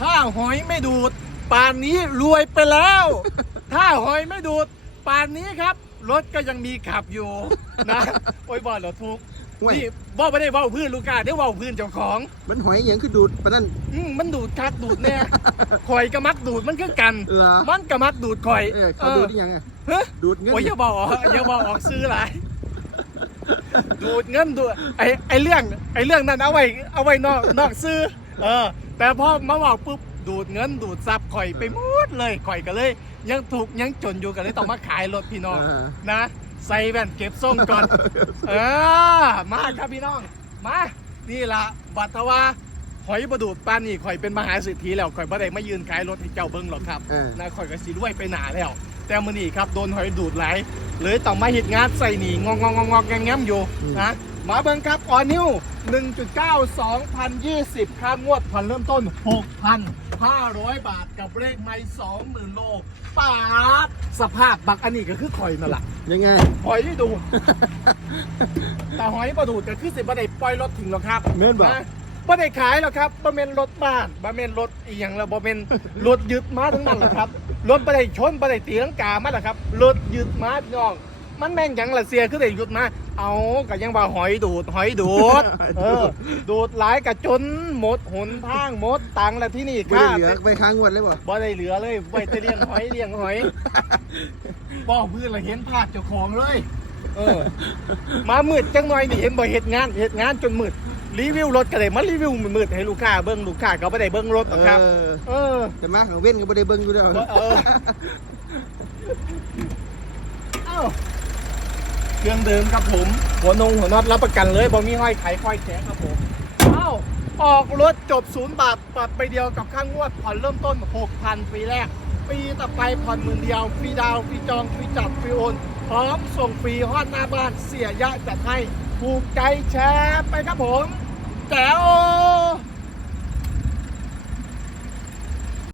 ถ้าหอยไม่ดูด ป่านนี้รวยไปแล้ว ถ้าหอยไม่ดูด ป่านนี้ครับ รถก็ยังมีขับอยู่นะโอ้ยบอลเหรอทุกห่วย นี่บอกไม่ได้เว่าพื้นลูกค้าได้เว่าพื้นเจ้าของ มันหอยอย่างคือดูดปะนั่น อืมมันดูดคักดูดแน่ ข่อยก็มักดูดมันคือกัน เหรอ มันก็มักดูดข่อยเออเขาดูดที่ยังไงเฮ้ย ดูดเงิน โอ้ยอย่าบอกออกอย่าบอกออกซื้อหลายดูดเงินดูดไอไอเรื่องไอเรื่องนั้นเอาไว้เอาไว้นอกนอกซื้อ เออ แต่พอมาบอกปุ๊บดูดเงินดูดทรัพย์ข่อยไปหมดเลยข่อยก็เลย ยังถูกข์ยังจนอยู่กันเลยต้องมาขายรถพี่น้องอ่า นะ ใส่แว่นเก็บส่งก่อน เออมาครับพี่น้อง มานี่ละบัตรว่าหอยประดูดปานนี่ข่อยเป็นมหาเศรษฐีแล้วข่อยบ่ได้มายืนขายรถให้เจ้าเบิ้งหรอกครับเออ นะข่อยก็สิรวยไปหนาแล้ว แต่มื้อนี้ครับโดนหอยดูดไหลายเลยต้องมาเฮ็ดงานใส่หนีงองงองงองแงงๆอยู่นะ มาเบิ่งครับออนิว1.9 2020 ค่างวดผ่อนเริ่มต้น 6,500 บาทกับเลขไม่20,000 โลปาดสภาพบักอันนี้ก็คือข่อยนั่นแหละยังไงหอยไม่ดูด แต่หอยประดูดก็คือสิบ่ได้ปล่อยรถถึงหรอกครับแม่นบ่ะบ่ได้ขายหรอกครับบ่แม่นรถบ้านบ่แม่นรถอีหยังแล้วบ่แม่นรถยึดมาทั้งนั้นหรอกครับรถบ่ได้ชนบ่ได้ตีลังกามาหรอกครับรถยึดมาพี่น้อง มันแม่งหยังละเสียคือได้ยึดมา เอาก็ยังว่าหอยดูดหอยดูด เออ ดูดหลายกะจนหมดหนทางหมดตังค์แล้วที่นี่ไม่ได้ค่าเหลือไปค้างงวดเลยบ่บ่ได้เหลือเลยไว้แต่เลี้ยงหอยเลี้ยงหอยบ่พื้นละเห็นภาพเจ้าของเลย เออ มามืดจังหน่อยนี่เห็นบ่เฮ็ดงานเฮ็ดงานจนมืดรีวิวรถก็ได้มารีวิวมืดๆให้ลูกค้าเบิ่งลูกค้าก็บ่ได้เบิ่งรถหรอกครับ เออเออ แต่มาของเว้นก็บ่ได้เบิ่งอยู่แล้วบ่เออเอ้า เครื่องเดิมครับผม หัวนงหัวน็อตรับประกันเลยบ่มีห้อยไขค่อยแข็งครับผมเอ้าออกรถจบศูนย์บาทปัดไปเดียวกับค่างวดผ่อนเริ่มต้น 6,000ปีแรก ปีต่อไปผ่อนหมื่นเดียวฟรีดาวฟรีจองฟรีจับฟรีโอน พร้อมส่งฟรีฮอดหน้าบ้านเสียยะจัดให้ถูกใจแชร์ไปครับผมแจ๋ว